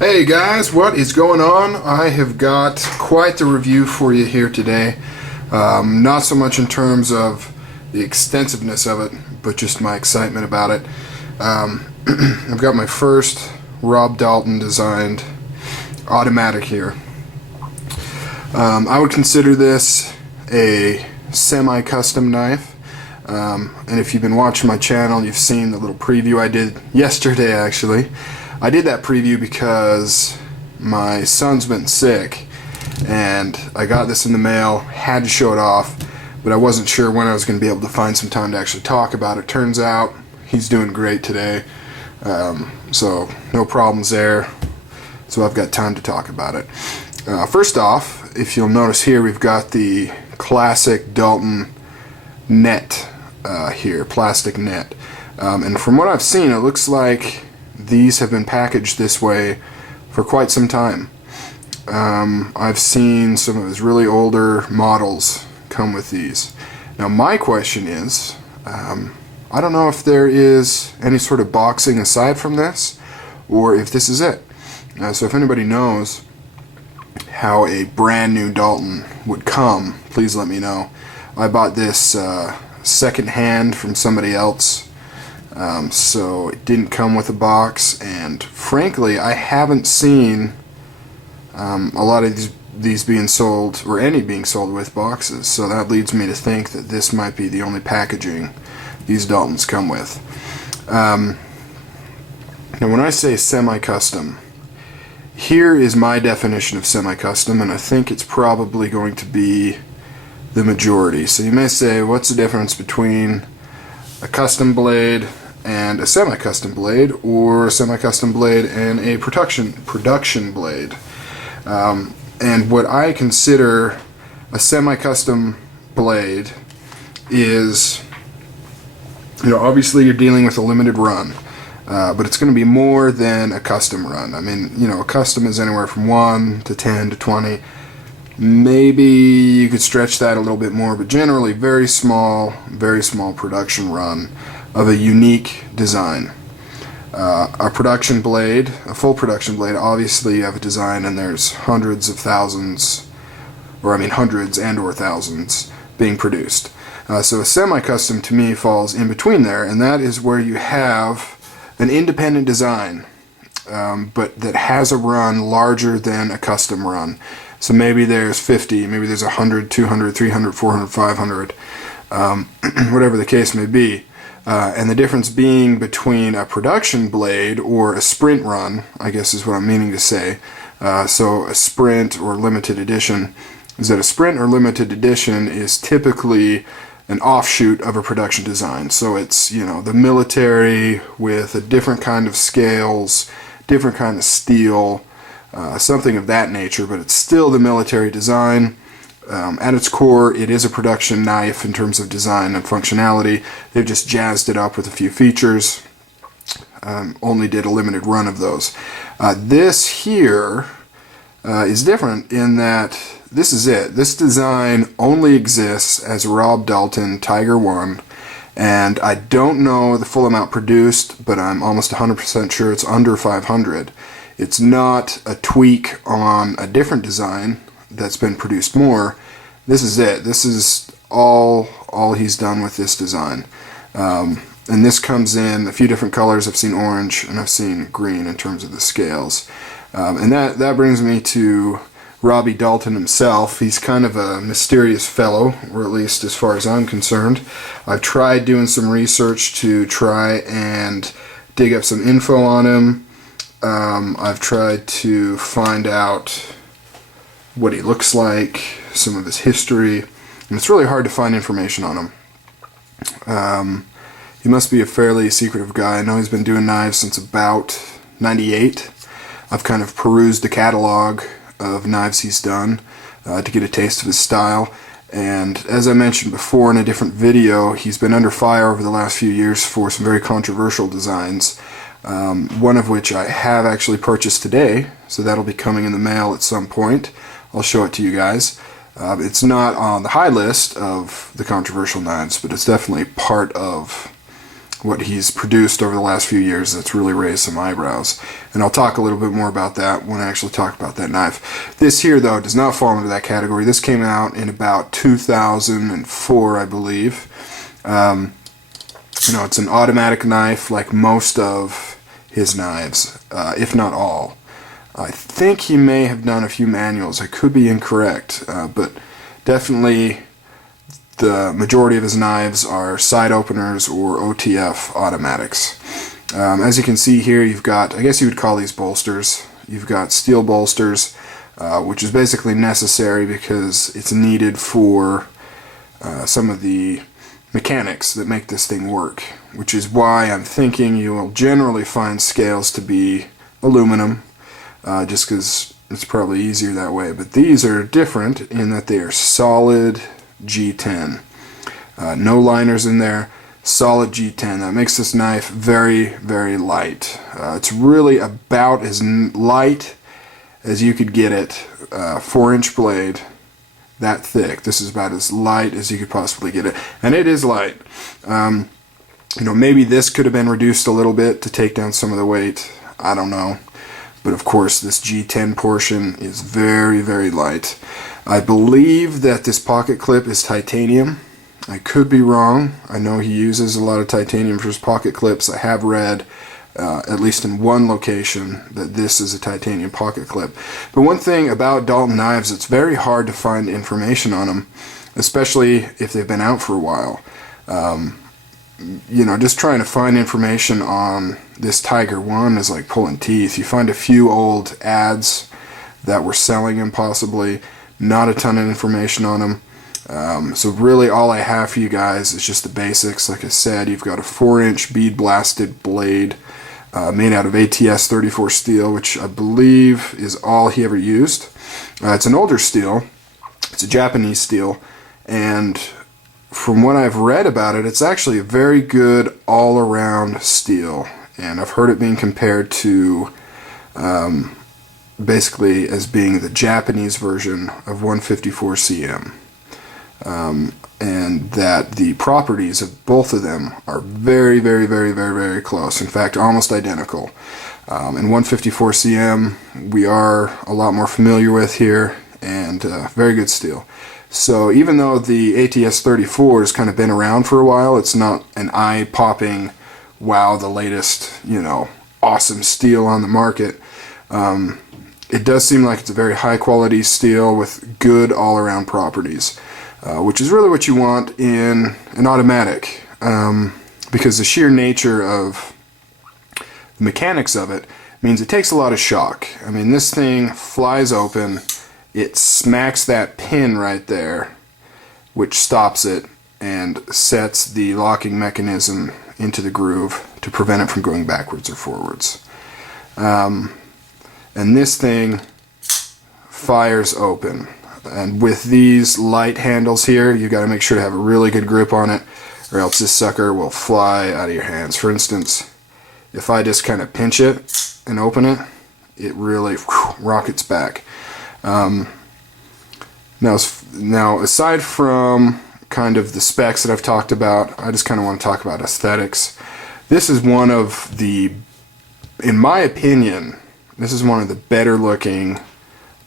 Hey guys, what is going on? I have got quite the review for you here today. Not so much in terms of the extensiveness of it, but just my excitement about it. I've got my first Rob Dalton designed automatic here. I would consider this a semi-custom knife. And if you've been watching my channel, you've seen the little preview I did yesterday actually. I did that preview because my son's been sick and I got this in the mail, had to show it off, but I wasn't sure when I was going to be able to find some time to actually talk about it. Turns out he's doing great today, so no problems there, so I've got time to talk about it. First off, if you'll notice here, we've got the classic Dalton net here, plastic net, and from what I've seen, it looks like these have been packaged this way for quite some time. I've seen some of his really older models come with these. Now my question is, I don't know if there is any sort of boxing aside from this, or if this is it. So if anybody knows how a brand new Dalton would come, please let me know. I bought this second hand from somebody else. So it didn't come with a box, and frankly I haven't seen a lot of these being sold, or any being sold with boxes, so that leads me to think that this might be the only packaging these Daltons come with. Now when I say semi-custom, here is my definition of semi-custom, and I think it's probably going to be the majority. So you may say, what's the difference between a custom blade and a semi-custom blade, or a semi-custom blade and a production blade? And what I consider a semi-custom blade is, obviously you're dealing with a limited run, but it's going to be more than a custom run. I mean, a custom is anywhere from 1 to 10 to 20. Maybe you could stretch that a little bit more, but generally very small production run of a unique design. A production blade, a full production blade, obviously you have a design and there's hundreds of thousands, hundreds and or thousands being produced. So a semi-custom to me falls in between there, and that is where you have an independent design, but that has a run larger than a custom run. So maybe there's 50, maybe there's 100, 200, 300, 400, 500, whatever the case may be. And the difference being between a production blade or a sprint run, I guess is what I'm meaning to say. So a sprint or limited edition is that a sprint or limited edition is typically an offshoot of a production design. So it's, the military with a different kind of scales, different kind of steel, something of that nature, but it's still the military design. At its core, it is a production knife in terms of design and functionality. They've just jazzed it up with a few features. Only did a limited run of those. This here is different in that this is it. This design only exists as Rob Dalton Tiger 1, and I don't know the full amount produced, but I'm almost 100% sure it's under 500. It's not a tweak on a different design that's been produced more. This is it. This is all he's done with this design. And this comes in a few different colors. I've seen orange and I've seen green in terms of the scales. And that brings me to Robbie Dalton himself. He's kind of a mysterious fellow, or at least as far as I'm concerned. I've tried doing some research to try and dig up some info on him. I've tried to find out what he looks like, some of his history, and it's really hard to find information on him. He must be a fairly secretive guy. I know he's been doing knives since about 98. I've kind of perused the catalog of knives he's done to get a taste of his style, and as I mentioned before in a different video, he's been under fire over the last few years for some very controversial designs, one of which I have actually purchased today, so that'll be coming in the mail at some point. I'll show it to you guys. It's not on the high list of the controversial knives, but it's definitely part of what he's produced over the last few years that's really raised some eyebrows. And I'll talk a little bit more about that when I actually talk about that knife. This here, though, does not fall into that category. This came out in about 2004, I believe. It's an automatic knife like most of his knives, if not all. I think he may have done a few manuals. I could be incorrect, but definitely the majority of his knives are side openers or OTF automatics. As you can see here, you've got, I guess you would call these bolsters. You've got steel bolsters, which is basically necessary because it's needed for some of the mechanics that make this thing work, which is why I'm thinking you will generally find scales to be aluminum, just because it's probably easier that way. But these are different in that they are solid G10. No liners in there, solid G10. That makes this knife very, very light. It's really about as light as you could get it. 4-inch blade, that thick. This is about as light as you could possibly get it. And it is light. Maybe this could have been reduced a little bit to take down some of the weight. I don't know. But of course, this G10 portion is very, very light. I believe that this pocket clip is titanium. I could be wrong. I know he uses a lot of titanium for his pocket clips. I have read, at least in one location, that this is a titanium pocket clip. But one thing about Dalton knives, it's very hard to find information on them, especially if they've been out for a while. Just trying to find information on this Tiger 1 is like pulling teeth. You find a few old ads that were selling them possibly, not a ton of information on them. So really all I have for you guys is just the basics. Like I said, you've got a 4-inch bead blasted blade made out of ATS 34 steel, which I believe is all he ever used. It's an older steel. It's a Japanese steel, and from what I've read about it, it's actually a very good all-around steel. And I've heard it being compared to basically as being the Japanese version of 154 CM. And that the properties of both of them are very, very, very, very, very close. In fact, almost identical. And 154 CM we are a lot more familiar with here, and very good steel. So even though the ATS 34 has kind of been around for a while, it's not an eye-popping, wow, the latest, awesome steel on the market. It does seem like it's a very high-quality steel with good all-around properties. Which is really what you want in an automatic, because the sheer nature of the mechanics of it means it takes a lot of shock. I mean, this thing flies open, it smacks that pin right there, which stops it and sets the locking mechanism into the groove to prevent it from going backwards or forwards. And this thing fires open. And with these light handles here, you got to make sure to have a really good grip on it, or else this sucker will fly out of your hands. For instance, if I just kind of pinch it and open it, it really rockets back. Now, aside from kind of the specs that I've talked about, I just kind of want to talk about aesthetics. This is one of the, in my opinion, this is one of the better looking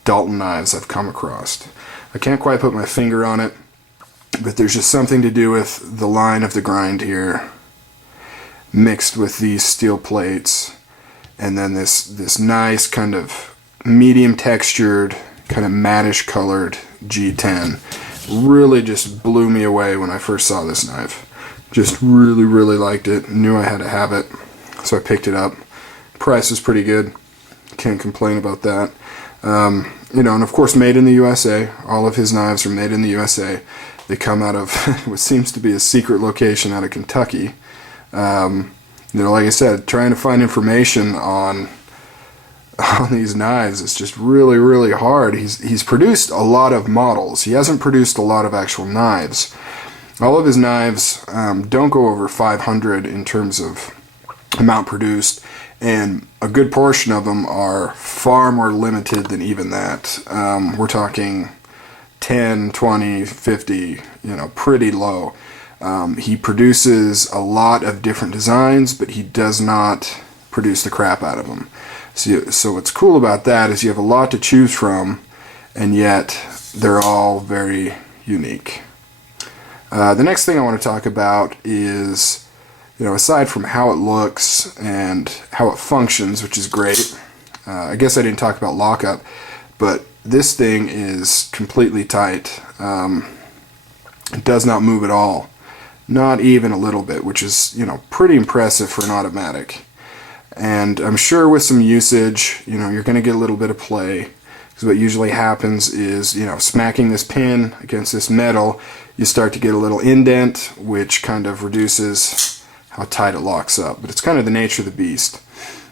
Dalton knives I've come across. I can't quite put my finger on it, but there's just something to do with the line of the grind here mixed with these steel plates, and then this nice kind of medium textured, kind of mattish colored G10. Really just blew me away when I first saw this knife. Just really, really liked it. Knew I had to have it, so I picked it up. Price was pretty good. Can't complain about that. And of course made in the USA. All of his knives are made in the USA. They come out of what seems to be a secret location out of Kentucky. Like I said, trying to find information on these knives is just really, really hard. He's produced a lot of models. He hasn't produced a lot of actual knives. All of his knives don't go over 500 in terms of amount produced, and a good portion of them are far more limited than even that. We're talking 10, 20, 50, pretty low. He produces a lot of different designs, but he does not produce the crap out of them. So what's cool about that is you have a lot to choose from, and yet they're all very unique. The next thing I want to talk about is, aside from how it looks and how it functions, which is great. I guess I didn't talk about lockup, but this thing is completely tight. It does not move at all. Not even a little bit, which is, pretty impressive for an automatic. And I'm sure with some usage, you're going to get a little bit of play. Because what usually happens is, smacking this pin against this metal, you start to get a little indent, which kind of reduces how tight it locks up. But it's kind of the nature of the beast.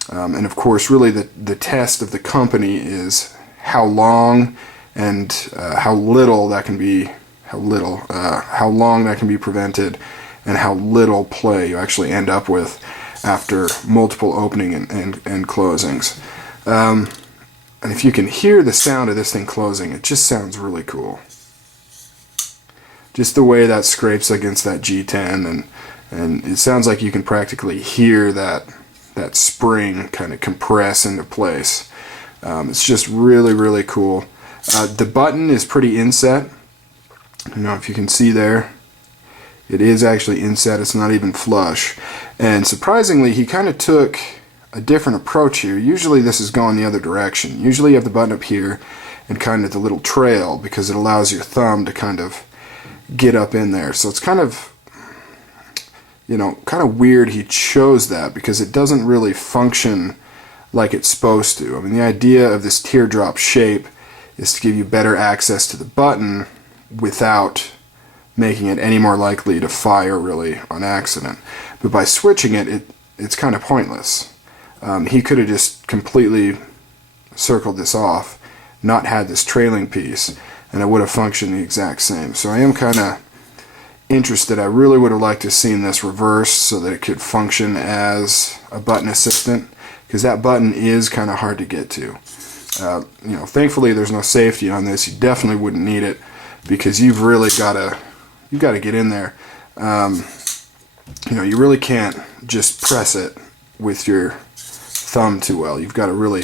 And of course, really the test of the company is how long and how little that can be, how long that can be prevented, and how little play you actually end up with after multiple opening and closings. And if you can hear the sound of this thing closing, it just sounds really cool. Just the way that scrapes against that G10, and it sounds like you can practically hear that spring kind of compress into place. It's just really, really cool. The button is pretty inset. If you can see there, it is actually inset. It's not even flush. And surprisingly, he kind of took a different approach here. Usually this is going the other direction. Usually you have the button up here and kind of the little trail, because it allows your thumb to kind of get up in there. So it's kind of, kind of weird he chose that, because it doesn't really function like it's supposed to. I mean, the idea of this teardrop shape is to give you better access to the button without making it any more likely to fire really on accident. But by switching it's kind of pointless. He could have just completely circled this off, not had this trailing piece, and it would have functioned the exact same. So I am kind of interested. I really would have liked to have seen this reversed so that it could function as a button assistant, because that button is kind of hard to get to. Thankfully there's no safety on this. You definitely wouldn't need it, because you've really got to get in there. You really can't just press it with your thumb too well. You've got to really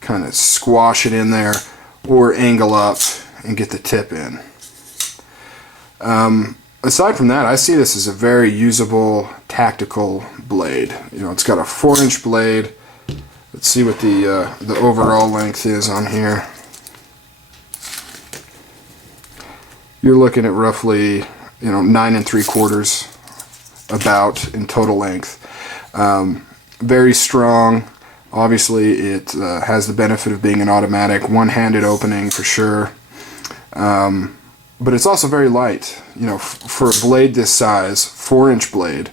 kind of squash it in there, or angle up and get the tip in. Aside from that, I see this as a very usable tactical blade. It's got a 4-inch blade. Let's see what the overall length is on here. You're looking at roughly, 9 3/4 about in total length. Very strong. Obviously, it has the benefit of being an automatic, one-handed opening for sure. But it's also very light. For a blade this size, 4-inch blade,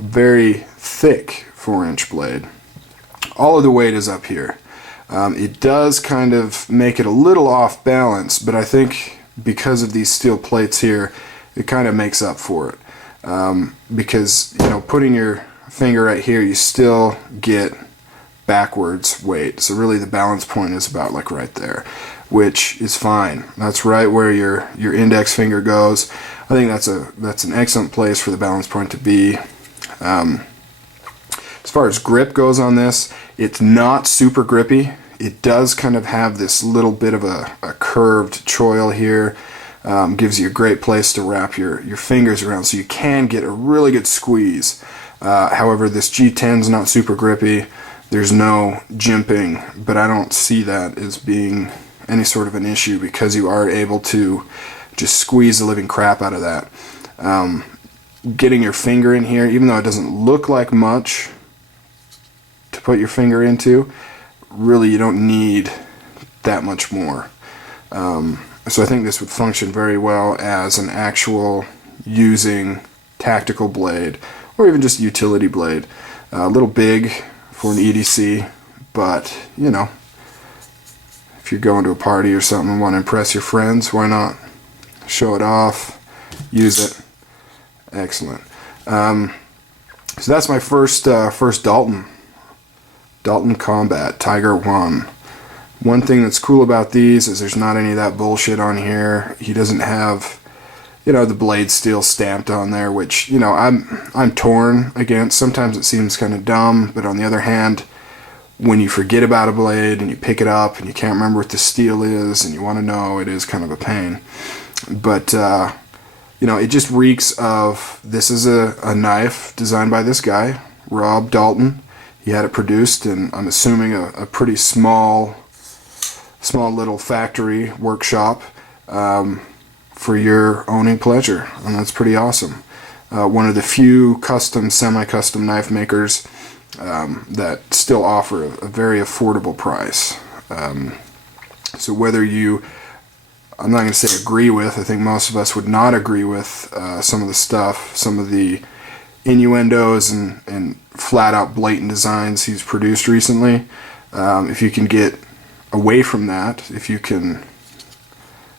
very thick 4-inch blade. All of the weight is up here. It does kind of make it a little off balance, but I think because of these steel plates here, it kind of makes up for it. Because, putting your finger right here, you still get backwards weight. So really the balance point is about like right there, which is fine. That's right where your index finger goes. I think that's an excellent place for the balance point to be. As far as grip goes on this, it's not super grippy. It does kind of have this little bit of a curved choil here. Gives you a great place to wrap your fingers around, so you can get a really good squeeze. However, this G10 is not super grippy. There's no jimping, but I don't see that as being any sort of an issue, because you are able to just squeeze the living crap out of that. Getting your finger in here, even though it doesn't look like much to put your finger into, really you don't need that much more. So I think this would function very well as an actual using tactical blade, or even just a utility blade. A little big for an EDC, but if you're going to a party or something and want to impress your friends, why not? Show it off, use it. Excellent. So that's my first Dalton Combat Tiger 1. One thing that's cool about these is there's not any of that bullshit on here. He doesn't have the blade steel stamped on there, which, I'm torn against. Sometimes it seems kind of dumb, but on the other hand, when you forget about a blade and you pick it up and you can't remember what the steel is and you want to know, it is kind of a pain. But, it just reeks of, this is a knife designed by this guy, Rob Dalton. He had it produced in, I'm assuming, a pretty small little factory workshop for your owning pleasure, and that's pretty awesome. One of the few custom, semi-custom knife makers that still offer a very affordable price. So whether I'm not going to say agree with, I think most of us would not agree with some of the stuff, some of the innuendos and flat out blatant designs he's produced recently. If you can get away from that, if you can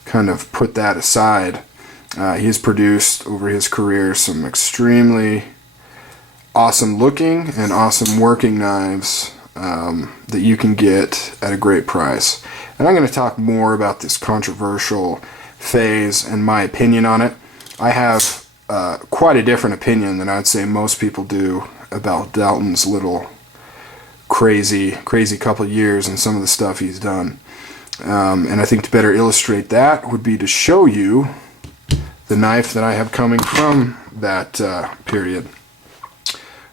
kind of put that aside, he has produced over his career some extremely awesome looking and awesome working knives that you can get at a great price. And I'm going to talk more about this controversial phase and my opinion on it. I have quite a different opinion than I'd say most people do about Dalton's little crazy couple years and some of the stuff he's done. And I think to better illustrate that would be to show you the knife that I have coming from that period.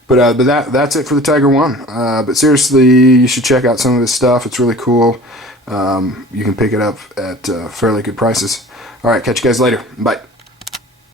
But that's it for the Tiger One. But seriously, you should check out some of his stuff. It's really cool. You can pick it up at fairly good prices. All right, catch you guys later. Bye.